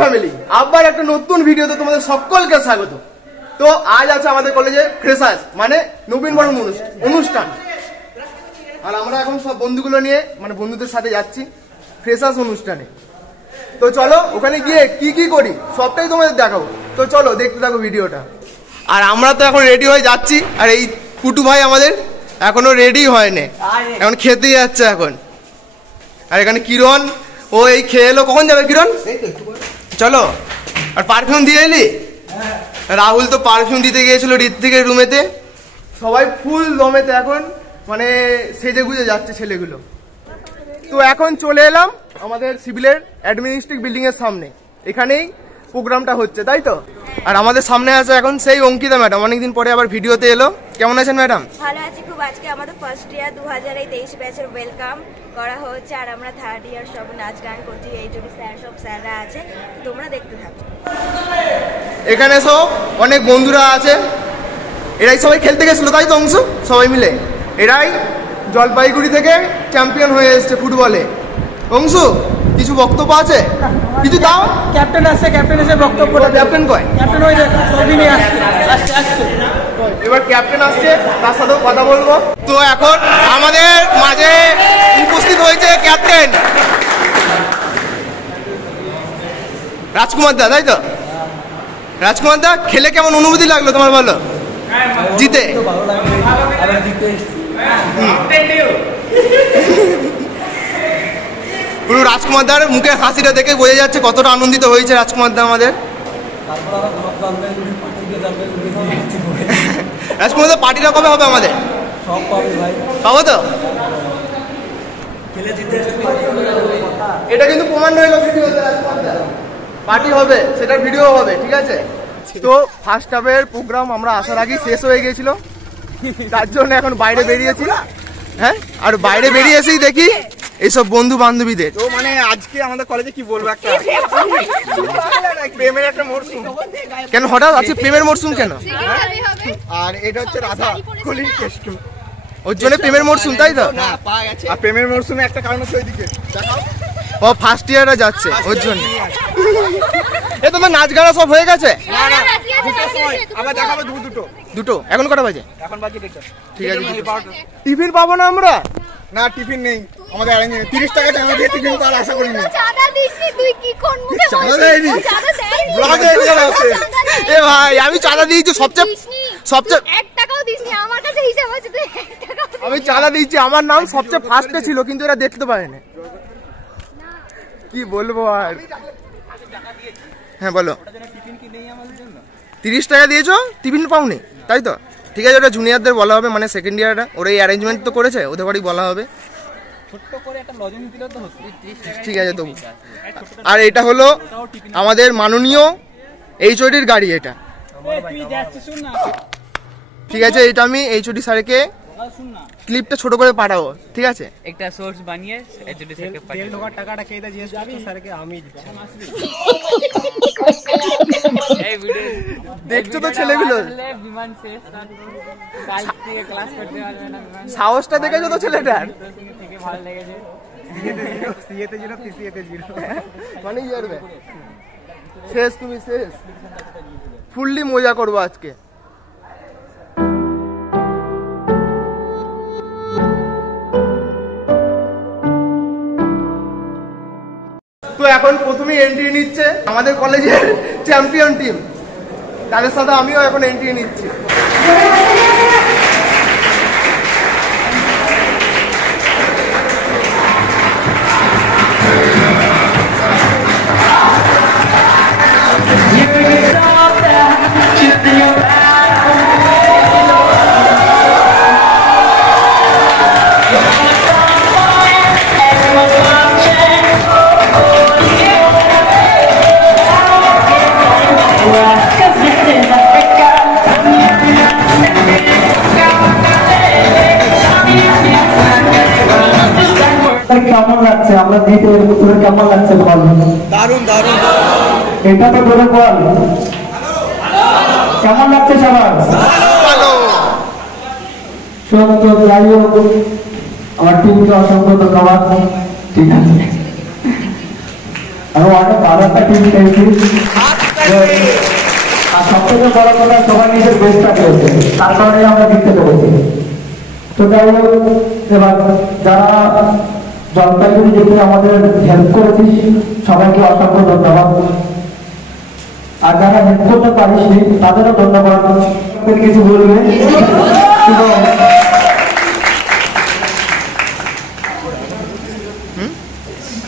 Family, আবার একটা নতুন ভিডিওতে তোমাদের সকলকে স্বাগত। তো আজ আছে আমাদের কলেজে ফ্রেশার্স মানে নবীন বরণ অনুষ্ঠান, আর আমরা এখন সব বন্ধুগুলো নিয়ে মানে বন্ধুদের সাথে যাচ্ছি ফ্রেশার্স অনুষ্ঠানে। তো চলো ওখানে গিয়ে কি কি করি সবটাই তোমাদের দেখাবো। তো চলো দেখতে থাকো ভিডিওটা। আর আমরা তো এখন রেডি হয়ে যাচ্ছি, আর এই কুটু ভাই আমাদের এখনো রেডি হয়নি, এখন খেতে যাচ্ছে এখন। আর এখানে কিরণ, ও এই খেয়ে এলো। কখন যাবে কিরণ? চলো। আর পারফিউম দিয়ে এলি? রাহুল তো পারফিউম দিতে গিয়েছিল ঋত্বিকের রুমেতে। সবাই ফুল দমেতে এখন মানে সেজে গুজে যাচ্ছে ছেলেগুলো। তো এখন চলে এলাম আমাদের সিভিলের অ্যাডমিনিস্ট্রেটিভ বিল্ডিং এর সামনে, এখানেই প্রোগ্রামটা হচ্ছে, তাই তো? আর আমাদের সামনে আছে এখন সেই অঙ্কিতা ম্যাডাম, অনেকদিন পরে আবার ভিডিওতে এলো। কেমন আছেন ম্যাডাম? ভালো আছি খুব। আজকে আমাদের ফার্স্ট ইয়ার 2023 ব্যাচের ওয়েলকাম করা হচ্ছে, আর আমরা থার্ড ইয়ার সব নাচ গান করছি। এই জন্য সব স্যাররা আছে, তোমরা দেখতে থাকো। এখানে সব অনেক বন্ধুরা আছে, এরাই সবাই খেলতে গেছিল, তাই তো অংশ? সবাই মিলে এরাই জলপাইগুড়ি থেকে চ্যাম্পিয়ন হয়ে এসছে ফুটবলে। অংশু কিছু বক্তব্য আছে? কিছু দাও। ক্যাপ্টেন আসছে, ক্যাপ্টেন এসে বক্তব্য। ক্যাপ্টেন কয়? ক্যাপ্টেন ওই দেখ সবই নিয়ে আসছে। এবার ক্যাপ্টেন আসছে, তার সাথেও কথা বলবো। তো এখন আমাদের মাঝে উপস্থিত হয়েছে ক্যাপ্টেন রাজকুমার দা, তাই তো? রাজকুমার দা, খেলে কেমন অনুভূতি লাগলো তোমার বলো? জিতে পুরো রাজকুমার দার মুখে হাসিটা দেখে বোঝা যাচ্ছে কতটা আনন্দিত হয়েছে রাজকুমার দা আমাদের। রাজকুমার দা, পার্টিটা কবে হবে আমাদের? পাবো তো? এটা কিন্তু প্রমাণ রইল ভিডিওতে, পার্টি হবে, সেটার ভিডিও হবে, ঠিক আছে? তো ফার্স্ট হাফের প্রোগ্রাম আমরা আসার আগেই শেষ হয়ে গেছিল, তার জন্য এখন বাইরে বেরিয়েছি। হ্যাঁ, আর বাইরে বেরিয়ে এসেই দেখি এইসব বন্ধু বান্ধবীদের। তো মানে আজকে আমাদের কলেজে কি বলবো, একটা প্রেমের একটা মরশুম। কেন হঠাৎ আজকে প্রেমের মরশুম কেন? আর এটা হচ্ছে রাধা কলির কেষ্ট, ওর জন্য প্রেমের মরশুম, তাই তো? আর প্রেমের মরশুমে একটা কারণ হচ্ছে ওইদিকে ও ফার্স্ট ইয়াররা যাচ্ছে, ওর জন্য। এ তোমার নাচ গানা সব হয়ে গেছে? আবার দেখাবো দুটো। এখন কটা বাজে? এখন বাজে দুটো। ঠিক আছে, টিফিন পাবো না আমরা? না, টিফিন নেই আমাদের। 30 টাকা চাঁদা দিয়ে টিফিন পাওয়ার আশা করিনি। এ ভাই, আমি চাঁদা দিয়েছি সবচেয়ে 1 টাকাও দিসনি, আমার কাছে হিসাব আছে তুই 1 টাকাও। আমি চাঁদা দিয়েছি, আমার নাম সবচেয়ে ফার্স্টে ছিল, কিন্তু এরা দেখতে পারেনি। কি বলবো আর। হ্যাঁ বলো। 30 টাকা দিয়েছো, টিফিন পাওনি, তাই তো? ঠিক আছে, ওটা জুনিয়রদের বলা হবে, মানে সেকেন্ড ইয়াররা, ওরা এই অ্যারেঞ্জমেন্ট তো করেছে, ওদের বাড়ি বলা হবে। ঠিক আছে তবু। আর এটা হলো আমাদের মাননীয় এইচওডির গাড়ি, এটা। ঠিক আছে, এটা আমি এইচওডি স্যারকে ক্লিপটা ছোট করে পাঠাবো, ঠিক আছে? একটা সোর্স বানিয়ে এইচওডি স্যারকে পাঠিয়ে দেব। টাকাটা কে দা জিজ্ঞেস করতে স্যারকে আমি দিচ্ছি। এই ভিডিও দেখছো তো ছেলেগুলো, বিমান শেষ, কাল থেকে ক্লাস করতে পারবে না। সাহসটা দেখেছো তো ছেলেটার? থেকে ভালো লেগেছে। সিএতে 0 পিসিএতে 0 মানে যাবে শেষ, তুমি শেষ। ফুললি মজা করবো আজকে। তো এখন প্রথমেই এন্ট্রি নিচ্ছে আমাদের কলেজের চ্যাম্পিয়ন টিম, তাদের সাথে আমিও এখন এন্ট্রি নিচ্ছি। কেমন লাগছে? আমরা দিতে কেমন লাগছে বল? দারুণ দারুণ। এটা তো বলে বল কেমন লাগছে সবার? ভালো। সত্য, যাই হোক আমার টিমকে অসংখ্য ধন্যবাদ। ঠিক আছে, আমি অনেক ভালো একটা টিম পেয়েছি। আর সব থেকে বড় কথা সবাই নিজের বেস্টটা পেয়েছে, তার কারণে আমরা জিততে পেরেছি। তো যাই হোক, এবার যারা জলপাইগুড়ি যেতে আমাদের হেল্প করেছিস সবাইকে অসংখ্য ধন্যবাদ। আর যারা হেল্প করতে পারিসনি তাদেরও ধন্যবাদ। কিছু বলবে?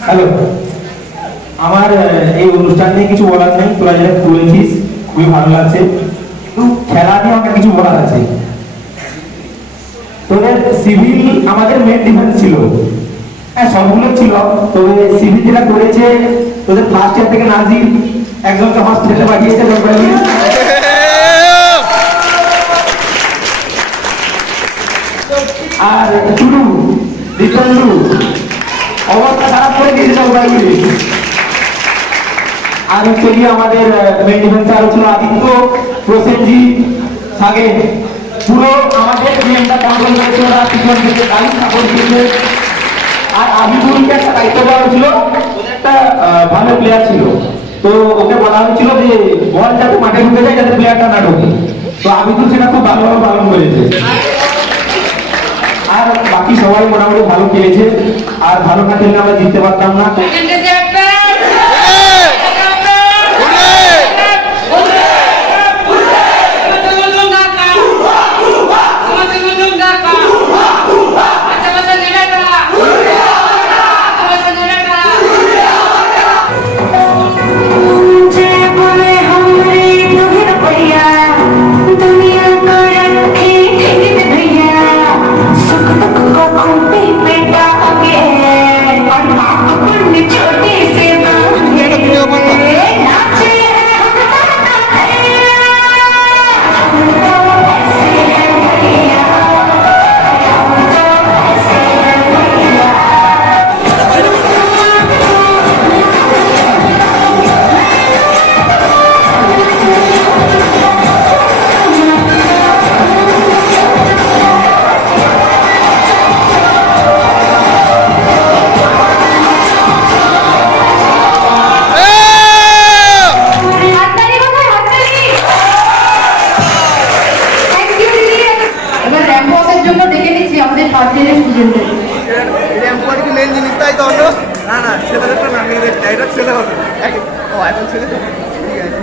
হ্যালো, আমার এই অনুষ্ঠান নিয়ে কিছু বলার নেই। তোরা যেটা করেছিস খুবই ভালো লাগছে, কিন্তু খেলা নিয়ে আমার কিছু বলার আছে। তোদের সিভিল আমাদের মেন ডিফেন্স ছিল, হ্যাঁ সবগুলো ছিল, তবে সিভিল যেটা করেছে তোদের ফার্স্ট ইয়ার থেকে নাজির একজনকে হসপিটালে পাঠিয়েছে জলপাইগুড়ি। আর টুলু রিটন্ডু অবস্থা খারাপ করে দিয়েছে জলপাইগুড়ি। আর হচ্ছে গিয়ে আমাদের মেন ডিফেন্সার ছিল আদিত্য, প্রসেনজি, সাগেন, পুরো আমাদের গেমটা কন্ট্রোল করেছে ওরা, পিছন দিকে দারুণ সাপোর্ট দিয়েছে। আর আবিদুলকে একটা দায়িত্ব দেওয়া হয়েছিল, একটা ভালো প্লেয়ার ছিল, তো ওকে বলা হয়েছিল যে বল যাতে মাঠে ঢুকে যায়, যাতে প্লেয়ারটা না ঢোকে। তো আবিদুল সেটা খুব ভালোভাবে পালন করেছে। আর বাকি সবাই মোটামুটি ভালো খেলেছে, আর ভালো না খেললে আমরা জিততে পারতাম না। মেন জিনিস তাই তো অন্য না না ছেলেদের তো না মেয়েদের এটা ছেলে হবে ও এখন ছেলে ঠিক আছে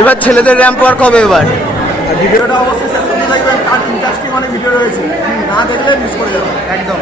এবার ছেলেদের র্যাম্প ওয়ার্ক হবে এবার ভিডিওটা অবশ্যই শেষ পর্যন্ত দেখবেন কার ইন্টারেস্টিং অনেক ভিডিও রয়েছে না দেখলে মিস করে যাবেন একদম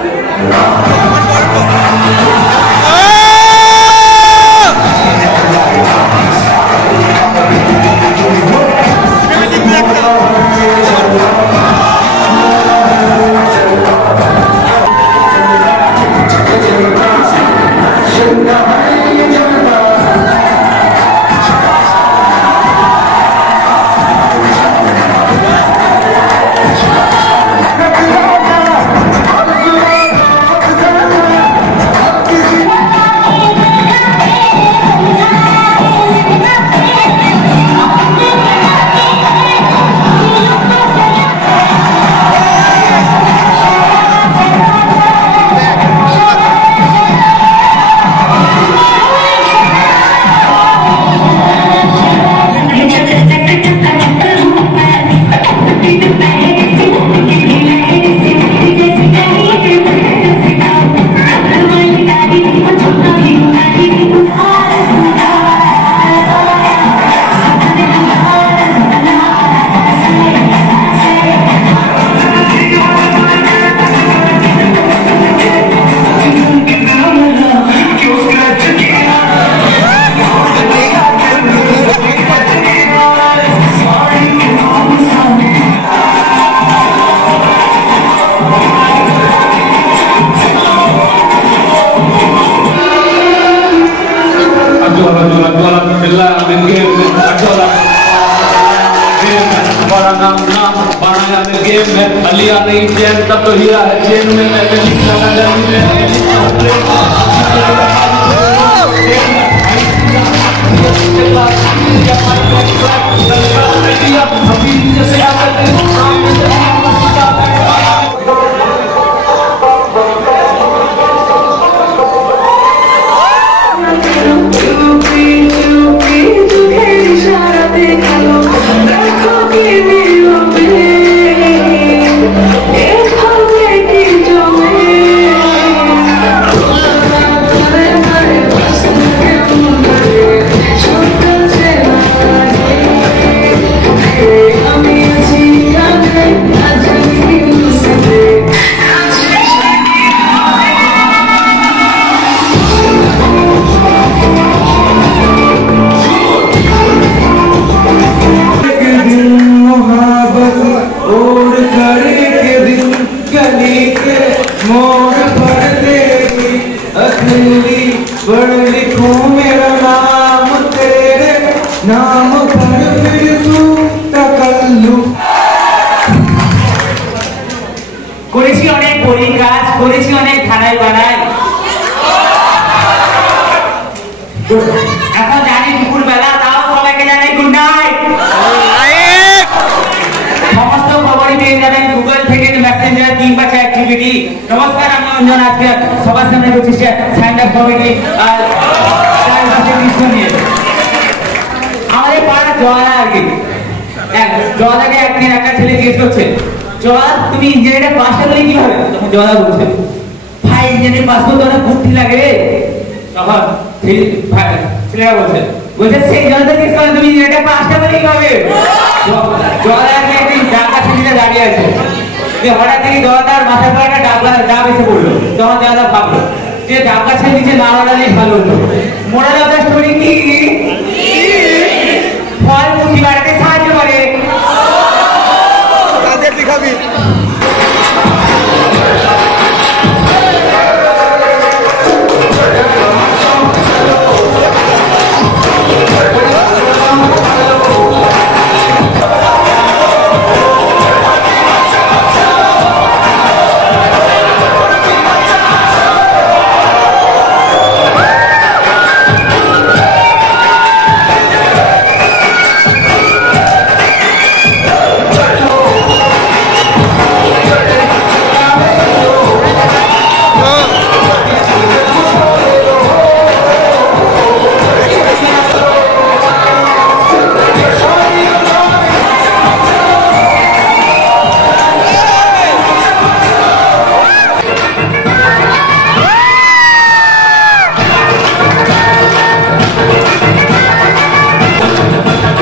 मिला मिलके अटोला बड़ा नाम नाम बनाया मैं गेम में अलिया नहीं चैन तब तो हीरा है चैन में मैं করেছি অনেক বড়ি কাজ করেছি অনেক ধানাই বানাই এখন জানি দুপুর বেলা তাও সবাইকে জানাই গুড নাইট সমস্ত খবরই পেয়ে যাবেন গুগল থেকে মেসেঞ্জার কিংবা চ্যাট জিপিটি নমস্কার আমি অঞ্জন আজকে সবার সামনে বলছি স্ট্যান্ড আপ কমেডি আর নিয়ে আমাদের পাড়া জওয়ালা আর কি জওয়ালাকে একদিন একটা ছেলে জিজ্ঞেস করছে জওয়াল তুমি ইঞ্জিনিয়ারিং পাসটা করলে কি হবে তখন জওয়ালা বলছে ভাই ইঞ্জিনিয়ারিং পাস করতে অনেক বুদ্ধি লাগে তখন ছেলেরা বলছে সেই জওয়ালকে জিজ্ঞেস করে তুমি ইঞ্জিনিয়ারিং পাসটা করলে কি হবে জওয়ালা একদিন ডাকা ছেলেটা দাঁড়িয়ে আছে যে হঠাৎ থেকে জওয়ালার মাথার পর একটা ডাব এসে পড়লো তখন জওয়ালা ভাবলো যে ডাব গাছের নিচে না লড়ালেই ভালো হতো মোরাল অফ দ্য স্টোরি কি ফল মুখি বাড়াতে সাহায্য করে তাদের দেখাবি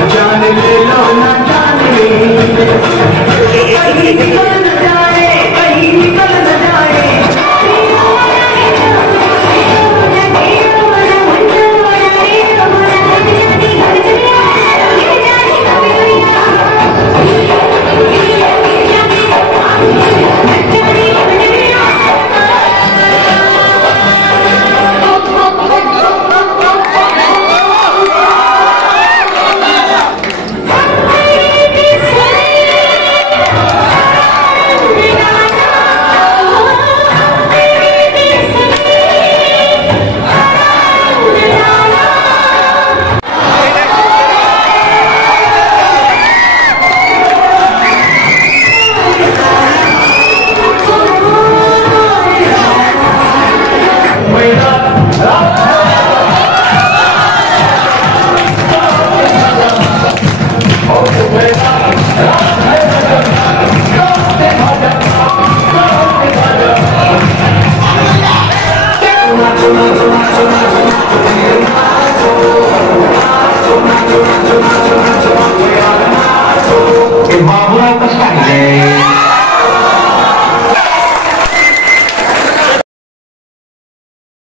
जाने ले लो ना जाने